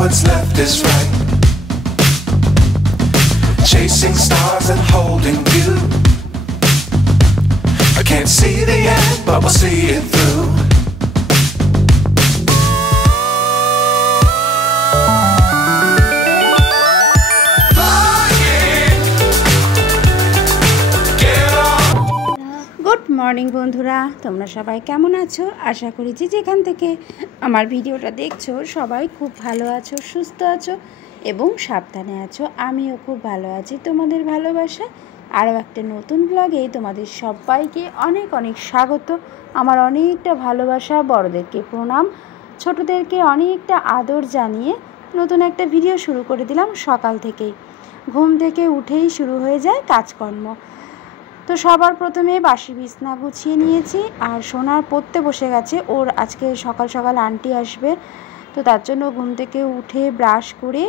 what's left is right. Chasing stars and holding you. I can't see the end, but we'll see it through. Good morning বন্ধুরা, তোমরা সবাই কেমন আছো? আশা করি যে যেখান থেকে আমার ভিডিওটা দেখছো সবাই খুব ভালো আছো, সুস্থ আছো এবং সাবধানে আছো। আমিও খুব ভালো আছি। তোমাদের ভালোবাসা আরও একটা নতুন ব্লগে তোমাদের সবাইকে অনেক অনেক স্বাগত। আমার অনেকটা ভালোবাসা, বড়দেরকে প্রণাম, ছোটদেরকে অনেকটা আদর জানিয়ে নতুন একটা ভিডিও শুরু করে দিলাম। সকাল থেকেই ঘুম থেকে উঠেই শুরু হয়ে যায় কাজকর্ম। তো সবার প্রথমে বাসি বিছনা গুছিয়ে নিয়েছি, আর সোনার পড়তে বসে গেছে। ওর আজকে সকাল সকাল আন্টি আসবে, তো তার জন্য ঘুম থেকে উঠে ব্রাশ করে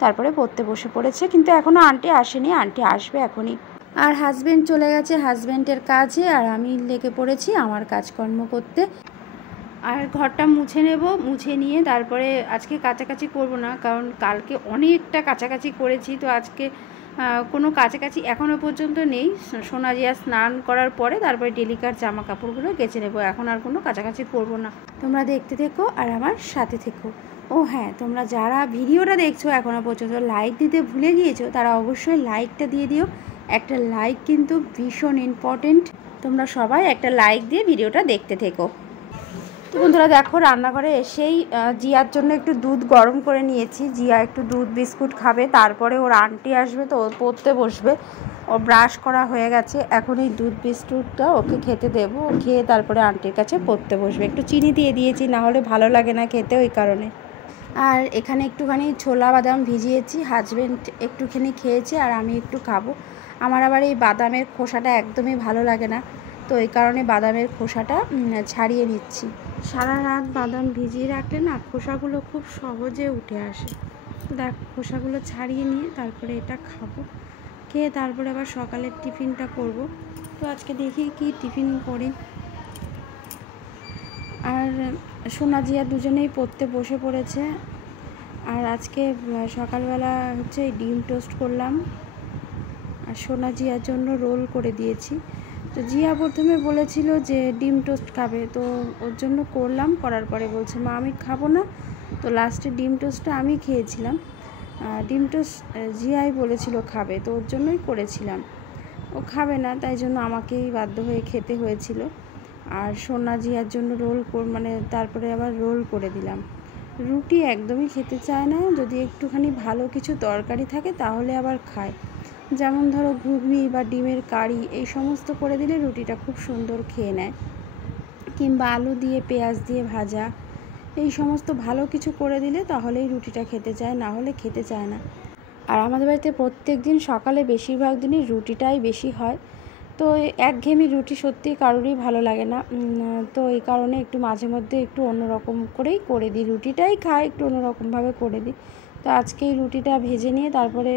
তারপরে পড়তে বসে পড়েছে। কিন্তু এখনও আন্টি আসেনি, আন্টি আসবে এখনই। আর হাজব্যান্ড চলে গেছে হাজব্যান্ডের কাজে, আর আমি লেগে পড়েছি আমার কাজকর্ম করতে। আর ঘরটা মুছে নেব, মুছে নিয়ে তারপরে আজকে কাচাকাচি করব না, কারণ কালকে অনেকটা কাচাকাচি করেছি। তো আজকে কোনো কাছাকাছি এখনও পর্যন্ত নেই। সোনা জিয়া স্নান করার পরে তারপরে ডেলিকার জামা কাপড়গুলো কেচে নেব। এখন আর কোনো কাছাকাছি করব না। তোমরা দেখতে থেকো আর আমার সাথে থেকো। ও হ্যাঁ, তোমরা যারা ভিডিওটা দেখছো এখনও পর্যন্ত লাইক দিতে ভুলে গিয়েছো, তারা অবশ্যই লাইকটা দিয়ে দিও। একটা লাইক কিন্তু ভীষণ ইম্পর্টেন্ট। তোমরা সবাই একটা লাইক দিয়ে ভিডিওটা দেখতে থেকো। তো বন্ধুরা দেখো, রান্নাঘরে এসেই জিয়ার জন্য একটু দুধ গরম করে নিয়েছি। জিয়া একটু দুধ বিস্কুট খাবে, তারপরে ওর আন্টি আসবে, তো ও পড়তে বসবে। ও ব্রাশ করা হয়ে গেছে, এখন এই দুধ বিস্কুটটা ওকে খেতে দেবো। খেয়ে তারপরে আন্টির কাছে পড়তে বসবে। একটু চিনি দিয়ে দিয়েছি, না হলে ভালো লাগে না খেতে, ওই কারণে। আর এখানে একটুখানি ছোলা বাদাম ভিজিয়েছি, হাজব্যান্ড একটুখানি খেয়েছে আর আমি একটু খাবো। আমার আবার এই বাদামের খোসাটা একদমই ভালো লাগে না, তো এই কারণে বাদামের খোসাটা ছাড়িয়ে নিচ্ছি। সারা রাত বাদাম ভিজিয়ে রাখলে না খোসাগুলো খুব সহজে উঠে আসে। দেখ, খোসাগুলো ছাড়িয়ে নিয়ে তারপরে এটা খাবো। খেয়ে তারপরে আবার সকালের টিফিনটা করব। তো আজকে দেখি কি টিফিন করি। আর সোনা জিয়া দুজনেই পড়তে বসে পড়েছে। আর আজকে সকালবেলা হচ্ছে ডিম টোস্ট করলাম, আর সোনা জিয়ার জন্য রোল করে দিয়েছি। তো জিয়া প্রথমে বলেছিল যে ডিম টোস্ট খাবে, তো ওর জন্য করলাম। করার পরে বলছে মা আমি খাবো না। তো লাস্টে ডিম টোস্টটা আমি খেয়েছিলাম। ডিম টোস্ট জিয়াই বলেছিল খাবে, তো ওর জন্যই করেছিলাম। ও খাবে না, তাই জন্য আমাকেই বাধ্য হয়ে খেতে হয়েছিল। আর সোনা জিয়ার জন্য তারপরে আবার রোল করে দিলাম। রুটি একদমই খেতে চায় না, যদি একটুখানি ভালো কিছু তরকারি থাকে তাহলে আবার খায়। যেমন ধরো ঘুগনি বা ডিমের কারি, এই সমস্ত করে দিলে রুটিটা খুব সুন্দর খেয়ে নেয়। কিংবা আলু দিয়ে পেঁয়াজ দিয়ে ভাজা, এই সমস্ত ভালো কিছু করে দিলে তাহলেই রুটিটা খেতে চায়, না হলে খেতে চায় না। আর আমাদের বাড়িতে প্রত্যেক দিন সকালে বেশিরভাগ দিনই রুটিটাই বেশি হয়। তো একঘেয়েমি রুটি সত্যিই কারোরই ভালো লাগে না। তো এই কারণে একটু মাঝে মধ্যে একটু অন্যরকম করেই করে দিই, রুটিটাই খাই একটু অন্যরকমভাবে করে দিই। তো আজকে এই রুটিটা ভেজে নিয়ে তারপরে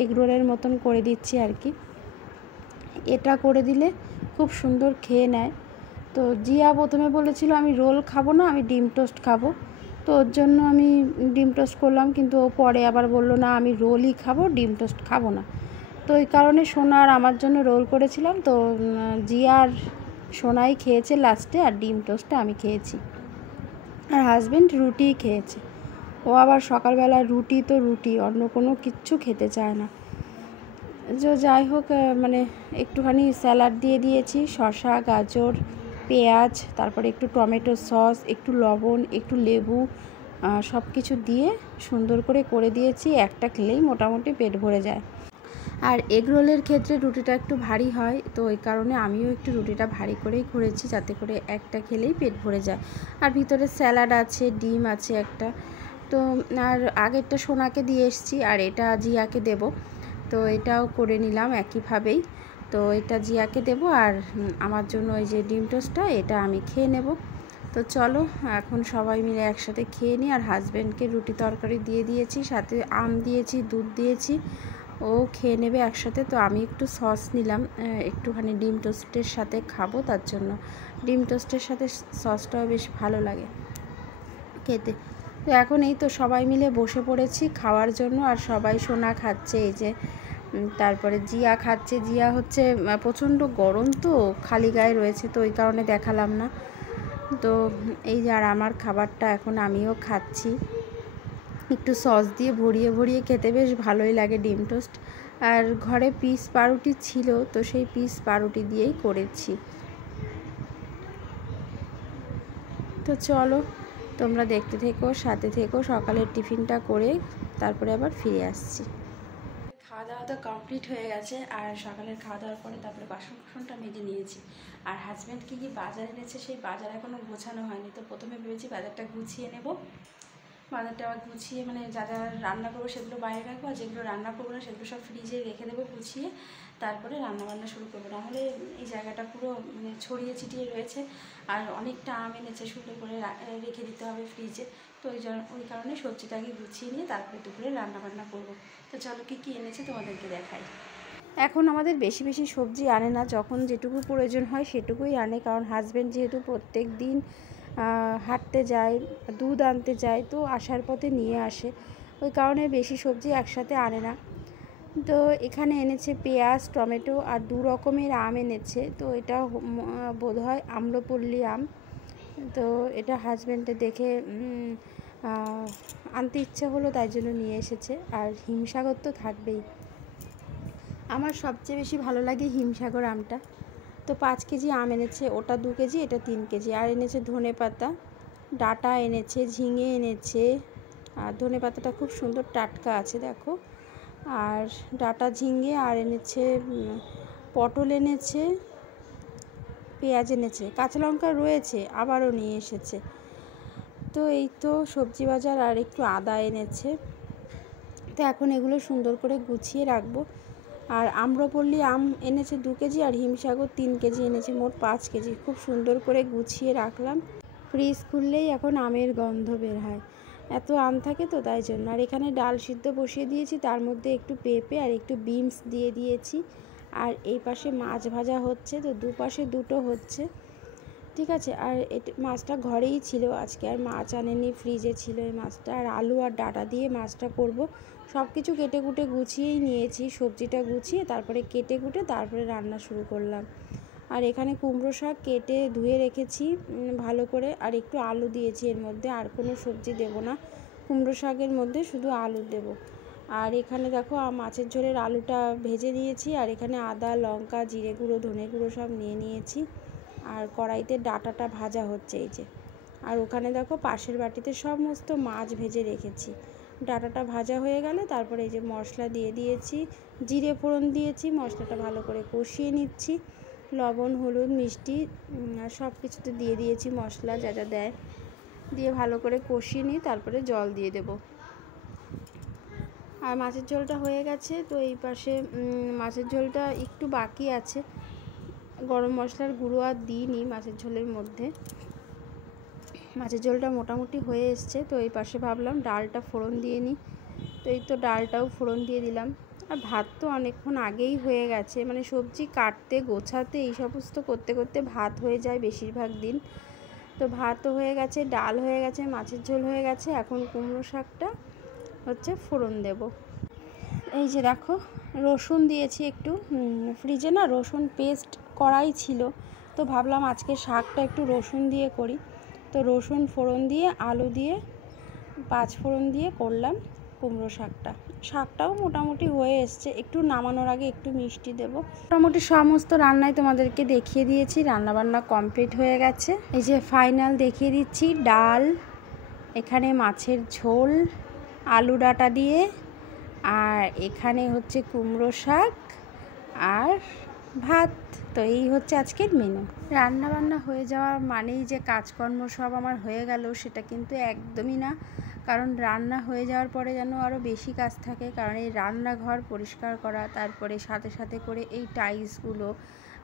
এগ রোলের মতন করে দিচ্ছি আর কি। এটা করে দিলে খুব সুন্দর খেয়ে নেয়। তো জিয়া প্রথমে বলেছিল আমি রোল খাবো না, আমি ডিম টোস্ট খাবো। তো ওর জন্য আমি ডিম টোস্ট করলাম, কিন্তু ও পরে আবার বললো না আমি রোলই খাবো, ডিম টোস্ট খাবো না। তো এই কারণে সোনা আর আমার জন্য রোল করেছিলাম। তো জিয়া আর সোনাই খেয়েছে লাস্টে, আর ডিম টোস্টটা আমি খেয়েছি। আর হাজব্যান্ড রুটিই খেয়েছে। ও আবার সকালবেলা রুটি তো রুটি, অন্য কোনো কিচ্ছু খেতে চায় না। যাই হোক, একটুখানি স্যালাড দিয়ে দিয়েছি, শসা গাজর পেঁয়াজ, তারপরে একটু টমেটো সস, একটু লবণ, একটু লেবু, সব কিছু দিয়ে সুন্দর করে দিয়েছি। একটা খেলেই মোটামুটি পেট ভরে যায়। আর এগ রোলের ক্ষেত্রে রুটিটা একটু ভারী হয়, তো ওই কারণে আমিও একটু রুটিটা ভারী করেই করেছি, যাতে করে একটা খেলেই পেট ভরে যায়। আর ভিতরে স্যালাড আছে, ডিম আছে একটা। তো আর আগেরটা সোনাকে দিয়ে এসেছি, আর এটা জিয়াকে দেব। তো এটাও করে নিলাম একইভাবেই। তো এটা জিয়াকে দেব, আর আমার জন্য ওই যে ডিম টোস্টটা এটা আমি খেয়ে নেব। তো চলো এখন সবাই মিলে একসাথে খেয়ে নিই। আর হাজব্যান্ডকে রুটি তরকারি দিয়ে দিয়েছি, সাথে আম দিয়েছি, দুধ দিয়েছি, ও খেয়ে নেবে একসাথে। তো আমি একটু সস নিলাম, একটুখানি ডিম টোস্টের সাথে খাবো, তার জন্য ডিম টোস্টের সাথে সসটাও বেশ ভালো লাগে খেতে। তো এখন এই তো সবাই মিলে বসে পড়েছি খাওয়ার জন্য, আর সবাই সোনা খাচ্ছে এই যে। তারপরে জিয়া খাচ্ছে, জিয়া হচ্ছে প্রচণ্ড গরম তো খালি গায়ে রয়েছে, তো ওই কারণে দেখালাম না। তো এই যে আর আমার খাবারটা এখন আমিও খাচ্ছি, একটু সস দিয়ে ভরিয়ে ভরিয়ে খেতে বেশ ভালোই লাগে ডিম টোস্ট। আর ঘরে পিস পাউরুটি ছিল, তো সেই পিস পাউরুটি দিয়েই করেছি। তো চলো তোমরা দেখতে থেকো, সাথে থেকো। সকালের টিফিনটা করে তারপরে আবার ফিরে আসছি। খাওয়া দাওয়া তো কমপ্লিট হয়ে গেছে, আর সকালের খাওয়া দাওয়ার পরে তারপরে বাসনটা মেজে নিয়েছি। আর হাজব্যান্ড কী বাজার এনেছে সেই বাজার এখনও গোছানো হয়নি, তো প্রথমে ভেবেছি বাজারটা গুছিয়ে নেব। বাজারটা আবার গুছিয়ে মানে যা যা রান্না করবো সেগুলো বাইরে রাখবো, আর যেগুলো রান্না করবো না সেগুলো সব ফ্রিজে রেখে দেবো গুছিয়ে, তারপরে রান্নাবান্না শুরু করবো। নাহলে এই জায়গাটা পুরো মানে ছড়িয়ে ছিটিয়ে রয়েছে, আর অনেকটা আম এনেছে, সুন্দর করে রেখে দিতে হবে ফ্রিজে। তো ওই কারণে সবজিটাকে গুছিয়ে নিয়ে তারপরে দুপুরে রান্নাবান্না করবো। তো চলো কী এনেছে তোমাদেরকে দেখাই। এখন আমাদের বেশি বেশি সবজি আনে না, যখন যেটুকু প্রয়োজন হয় সেটুকুই আনে, কারণ হাজব্যান্ড যেহেতু প্রত্যেক দিন হাঁটতে যায়, দুধ আনতে যায়, তো আসার পথে নিয়ে আসে, ওই কারণে বেশি সবজি একসাথে আনে না। তো এখানে এনেছে পেঁয়াজ, টমেটো আর 2 রকমের আম এনেছে। তো এটা বোধহয় আম্রপল্লী আম। তো এটা হাজব্যান্ডে দেখে আনতে ইচ্ছা হলো, তাই জন্য নিয়ে এসেছে। আর হিমসাগর তো থাকবেই, আমার সবচেয়ে বেশি ভালো লাগে হিমসাগর আমটা। তো 5 কেজি আম এনেছে, ওটা 2 কেজি, এটা 3 কেজি। আর এনেছে ধনেপাতা, ডাঁটা এনেছে, ঝিঙে এনেছে। আর ধনেপাতাটা খুব সুন্দর টাটকা আছে দেখো। আর ডাঁটা, ঝিঙে, আর এনেছে পটল এনেছে, পেঁয়াজ এনেছে, কাঁচা লঙ্কা রয়েছে, আবারও নিয়ে এসেছে। তো এই তো সবজি বাজার। আর একটু আদা এনেছে। তো এখন এগুলো সুন্দর করে গুছিয়ে রাখবো। আর আম্রপল্লী আম এনেছে 2 কেজি, আর হিমসাগর 3 কেজি এনেছে, মোট 5 কেজি। খুব সুন্দর করে গুছিয়ে রাখলাম। ফ্রিজ খুললেই এখন আমের গন্ধ বের হয়, এত আম থাকে তো তাই জন্য। আর এখানে ডাল সিদ্ধ বসিয়ে দিয়েছি, তার মধ্যে একটু পেঁপে আর একটু বিনস দিয়ে দিয়েছি। আর এই পাশে মাছ ভাজা হচ্ছে, তো দুপাশে দুটো হচ্ছে, ঠিক আছে। আর মাছটা ঘরেই ছিল আজকে, আর মাছ আনেনি, ফ্রিজে ছিল এই মাছটা। আর আলু আর ডাঁটা দিয়ে মাছটা করব। সব কিছু কেটে কুটে গুছিয়েই নিয়েছি, সবজিটা গুছিয়ে তারপরে কেটে কুটে তারপরে রান্না শুরু করলাম। আর এখানে কুমড়ো শাক কেটে ধুয়ে রেখেছি ভালো করে, আর একটু আলু দিয়েছি এর মধ্যে, আর কোনো সবজি দেব না, কুমড়ো শাকের মধ্যে শুধু আলু দেব। আর এখানে দেখো মাছের ঝোলের আলুটা ভেজে নিয়েছি, আর এখানে আদা, লঙ্কা, জিরে গুঁড়ো, ধনে গুঁড়ো সব নিয়ে নিয়েছি। আর কড়াইতে ডাঁটাটা ভাজা হচ্ছে এই যে। আর ওখানে দেখো পাশের বাটিতে সমস্ত মাছ ভেজে রেখেছি। ডাঁটাটা ভাজা হয়ে গেলে তারপরে এই যে মশলা দিয়ে দিয়েছি, জিরে ফোড়ন দিয়েছি, মশলাটা ভালো করে কষিয়ে নিচ্ছি। লবণ, হলুদ, মিষ্টি সব কিছুতে দিয়ে দিয়েছি মশলা যা যা দেয়, দিয়ে ভালো করে কষিয়ে নিই, তারপরে জল দিয়ে দেব। আর মাছের ঝোলটা হয়ে গেছে। তো এই পাশে মাছের ঝোলটা একটু বাকি আছে, গরম মশলার গুঁড়ো আর দিইনি মাছের ঝোলের মধ্যে। মাছের ঝোলটা মোটামুটি হয়ে এসছে। তো এই পাশে ভাবলাম ডালটা ফোড়ন দিয়ে নিই, তো এই তো ডালটাও ফোড়ন দিয়ে দিলাম। আর ভাত তো অনেকক্ষণ আগেই হয়ে গেছে, মানে সবজি কাটতে, গোছাতে, এই সমস্ত করতে করতে ভাত হয়ে যায় বেশিরভাগ দিন। তো ভাতও হয়ে গেছে, ডাল হয়ে গেছে, মাছের ঝোল হয়ে গেছে। এখন কুমড়ো শাকটা হচ্ছে ফোড়ন দেব। এই যে দেখো রসুন দিয়েছি একটু, ফ্রিজে না রসুন পেস্ট করাই ছিল, তো ভাবলাম আজকে শাকটা একটু রসুন দিয়ে করি। তো রসুন ফোড়ন দিয়ে, আলু দিয়ে, 5 ফোড়ন দিয়ে করলাম কুমড়ো শাকটাও মোটামুটি হয়ে এসছে। একটু নামানোর আগে একটু মিষ্টি দেব। মোটামুটি সমস্ত রান্নাই তোমাদেরকে দেখিয়ে দিয়েছি, রান্নাবান্না কমপ্লিট হয়ে গেছে। এই যে ফাইনাল দেখিয়ে দিচ্ছি, ডাল, এখানে মাছের ঝোল আলু ডাঁটা দিয়ে, আর এখানে হচ্ছে কুমড়ো শাক আর ভাত। তো এই হচ্ছে আজকের মেনু। রান্না বান্না হয়ে যাওয়া মানেই যে কাজকর্ম সব আমার হয়ে গেল সেটা কিন্তু একদমই না, কারণ রান্না হয়ে যাওয়ার পরে যেন আরও বেশি কাজ থাকে। কারণ এই রান্নাঘর পরিষ্কার করা, তারপরে সাথে সাথে করে এই টাইলসগুলো,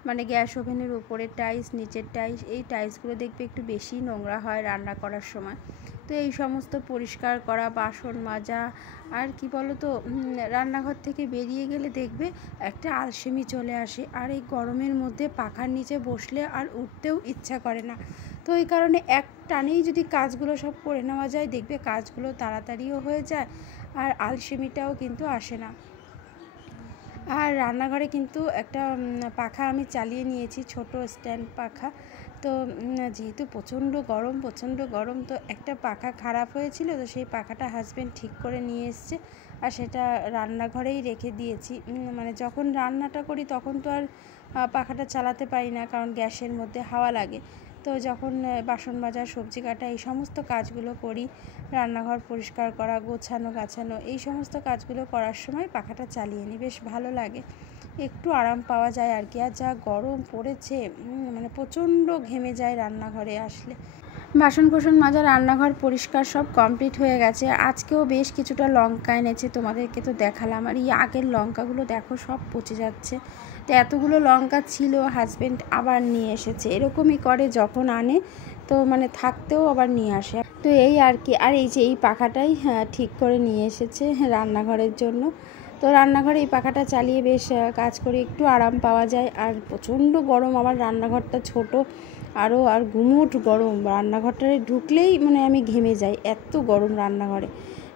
মানে গ্যাস ওভেনের উপরের টাইলস, নিচের টাইলস, এই টাইলসগুলো দেখবে একটু বেশি নোংরা হয় রান্না করার সময়। তো এই সমস্ত পরিষ্কার করা, বাসন মাজা, আর কি বলো তো, রান্নাঘর থেকে বেরিয়ে গেলে দেখবে একটা আলসেমি চলে আসে, আর এই গরমের মধ্যে পাখার নিচে বসলে আর উঠতেও ইচ্ছা করে না। তো এই কারণে এক টানেই যদি কাজগুলো সব করে নেওয়া যায়, দেখবে কাজগুলো তাড়াতাড়িও হয়ে যায় আর আলসেমিটাও কিন্তু আসে না। আর রান্নাঘরে কিন্তু একটা পাখা আমি চালিয়ে নিয়েছি, ছোট স্ট্যান্ড পাখা। তো যেহেতু প্রচণ্ড গরম, তো একটা পাখা খারাপ হয়েছিল, তো সেই পাখাটা হাজব্যান্ড ঠিক করে নিয়ে এসছে আর সেটা রান্নাঘরেই রেখে দিয়েছি। মানে যখন রান্নাটা করি তখন তো আর পাখাটা চালাতে পারি না, কারণ গ্যাসের মধ্যে হাওয়া লাগে। তো যখন বাসন মাজা, সবজি কাটা এই সমস্ত কাজগুলো করি, রান্নাঘর পরিষ্কার করা, গোছানো গাছানো এই সমস্ত কাজগুলো করার সময় পাখাটা চালিয়ে নিই, বেশ ভালো লাগে, একটু আরাম পাওয়া যায় আর কি। আর যা গরম পড়েছে, মানে প্রচণ্ড ঘেমে যায় রান্নাঘরে আসলে। বাসন কোসন মাজা, রান্নাঘর পরিষ্কার সব কমপ্লিট হয়ে গেছে। আজকেও বেশ কিছুটা লঙ্কা এনেছে, তোমাদেরকে তো দেখালাম। আর এই আগের লঙ্কাগুলো দেখো সব পচে যাচ্ছে। তো এতগুলো লঙ্কা ছিল, হাজব্যান্ড আবার নিয়ে এসেছে। এরকমই করে, যখন আনে তো মানে থাকতেও আবার নিয়ে আসে। তো এই আর কি। আর এই যে এই পাখাটাই ঠিক করে নিয়ে এসেছে রান্নাঘরের জন্য। তো রান্নাঘরে এই পাখাটা চালিয়ে বেশ কাজ করে একটু আরাম পাওয়া যায়। আর প্রচণ্ড গরম, আমার রান্নাঘরটা ছোট, আর গুমোট গরম, রান্নাঘরটায় ঢুকলেই মানে আমি ঘেমে যাই, এত গরম রান্নাঘরে।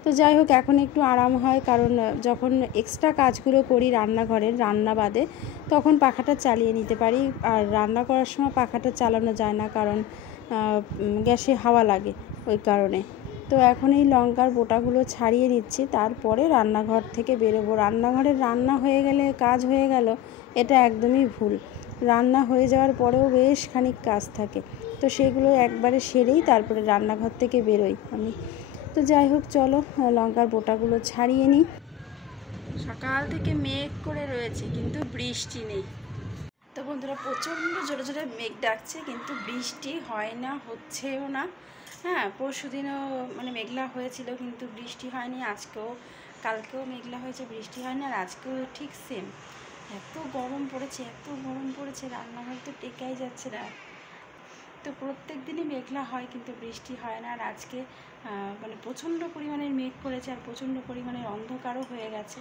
তো যাই হোক, এখন একটু আরাম হয়, কারণ যখন এক্সট্রা কাজগুলো করি রান্নাঘরের, রান্না বাদে, তখন পাখাটা চালিয়ে নিতে পারি। আর রান্না করার সময় পাখাটা চালানো যায় না, কারণ গ্যাসে হাওয়া লাগে, ওই কারণে। তো এখন এই লঙ্কার বোটাগুলো ছাড়িয়ে নিচ্ছি, তারপরে রান্নাঘর থেকে বেরোবো। রান্নাঘরের রান্না হয়ে গেলে কাজ হয়ে গেল, এটা একদমই ভুল। রান্না হয়ে যাওয়ার পরেও বেশ খানিক কাজ থাকে, তো সেগুলো একবারে সেরেই তারপরে রান্নাঘর থেকে বেরোই আমি। তো যাই হোক, চলো লঙ্কার বোটাগুলো ছাড়িয়ে নিই। সকাল থেকে মেঘ করে রয়েছে, কিন্তু বৃষ্টি নেই। তো বন্ধুরা, প্রচণ্ড জোরে জোরে মেঘ ডাকছে, কিন্তু বৃষ্টি হয় না, হচ্ছেও না। হ্যাঁ, পরশু দিনও মানে মেঘলা হয়েছিল, কিন্তু বৃষ্টি হয়নি। আজকেও, কালকেও মেঘলা হয়েছে, বৃষ্টি হয়নি। আর আজকেও ঠিক সেম। এত গরম পড়েছে, রান্নাঘর তো টেকাই যাচ্ছে না। তো প্রত্যেক দিনই মেঘলা হয়, কিন্তু বৃষ্টি হয় না। আর আজকে মানে প্রচণ্ড পরিমাণের মেঘ করেছে, আর প্রচণ্ড পরিমাণের অন্ধকারও হয়ে গেছে।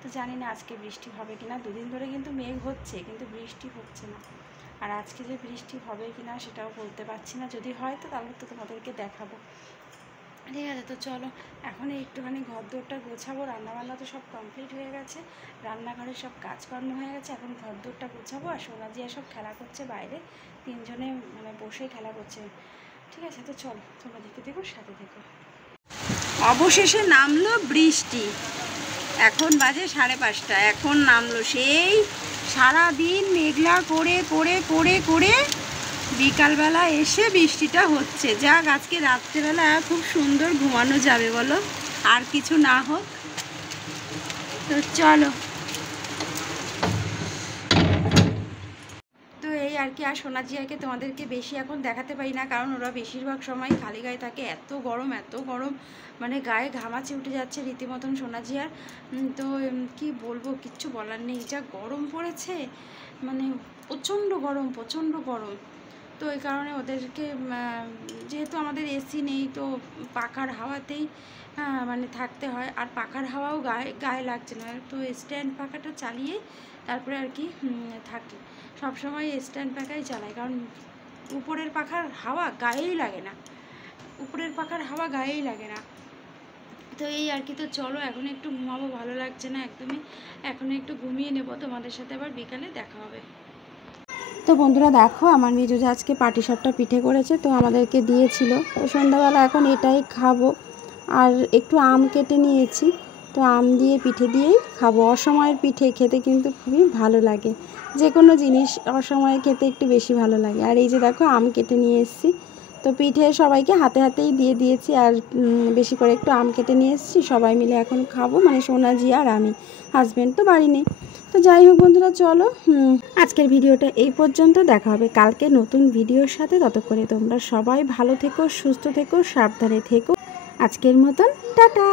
তো জানি না আজকে বৃষ্টি হবে কিনা। দুদিন ধরে কিন্তু মেঘ হচ্ছে, কিন্তু বৃষ্টি হচ্ছে না। আর আজকে যে বৃষ্টি হবে কিনা সেটাও বলতে পারছি না। যদি হয় তো তাহলে তো তোমাদেরকে দেখাবো। ঠিক আছে, তো চলো এখন একটুখানি ঘর দোরটা গোছাবো। রান্নাবান্না তো সব কমপ্লিট হয়ে গেছে, রান্নাঘরের সব কাজকর্ম হয়ে গেছে। এখন ঘর দোরটা গোছাবো। আর সোনাজিয়া সব খেলা করছে বাইরে, তিনজনে মানে বসে খেলা করছে। ঠিক আছে, তো চলো তোমরা দেখতে দেখো, সাথে দেখো। অবশেষে নামলো বৃষ্টি। এখন বাজে 5:30, এখন নামলো। সেই সারাদিন মেঘলা করে করে করে করে বিকালবেলা এসে বৃষ্টিটা হচ্ছে। যাক, আজকে রাত্রেবেলা খুব সুন্দর ঘুমানো যাবে, বলো, আর কিছু না হোক। তো চলো, তো এই আর কি। আর সোনাজিয়াকে তোমাদেরকে বেশি এখন দেখাতে পারি না, কারণ ওরা বেশিরভাগ সময় খালি গায়ে থাকে। এত গরম, মানে গায়ে ঘামাচি উঠে যাচ্ছে রীতিমতন সোনাজিয়ার। তো কি বলবো, কিচ্ছু বলার নেই, যা গরম পড়েছে, মানে প্রচণ্ড গরম। তো এই কারণে ওদেরকে, যেহেতু আমাদের এসি নেই, তো পাখার হাওয়াতেই মানে থাকতে হয়। আর পাখার হাওয়াও গায়ে লাগছে না, তো স্ট্যান্ড পাখাটা চালিয়ে তারপরে আর কি থাকি। সবসময় স্ট্যান্ড পাখাই চালাই, কারণ উপরের পাখার হাওয়া গায়েই লাগে না, তো এই আর কি। তো চলো এখন একটু ঘুমাবো, ভালো লাগছে না একদমই। এখন একটু ঘুমিয়ে নেব, তোমাদের সাথে আবার বিকালে দেখা হবে। তো বন্ধুরা দেখো, আমার মেজো যে আজকে পাটিসাপটা পিঠে করেছে, তো আমাদেরকে দিয়েছিল। তো সন্ধ্যাবেলা এখন এটাই খাবো। আর একটু আম কেটে নিয়েছি, তো আম দিয়ে পিঠে দিয়েই খাবো। অসময়ের পিঠে খেতে কিন্তু খুবই ভালো লাগে, যে কোনো জিনিস অসময়ে খেতে একটু বেশি ভালো লাগে। আর এই যে দেখো, আম কেটে নিয়ে এসেছি, তো পিঠে সবাইকে হাতে হাতেই দিয়ে দিয়েছি। আর বেশি করে একটু আম কেটে নিয়ে এসেছি, সবাই মিলে এখন খাবো, মানে সোনাজি আর আমি, হাজব্যান্ড তো বাড়ি নেই। তো যাই হোক বন্ধুরা, চলো আজকের ভিডিওটা এই পর্যন্ত। দেখা হবে কালকে নতুন ভিডিওর সাথে। ততক্ষণে তোমরা সবাই ভালো থেকো, সুস্থ থেকো, সাবধানে থেকো। আজকের মতন টাটা।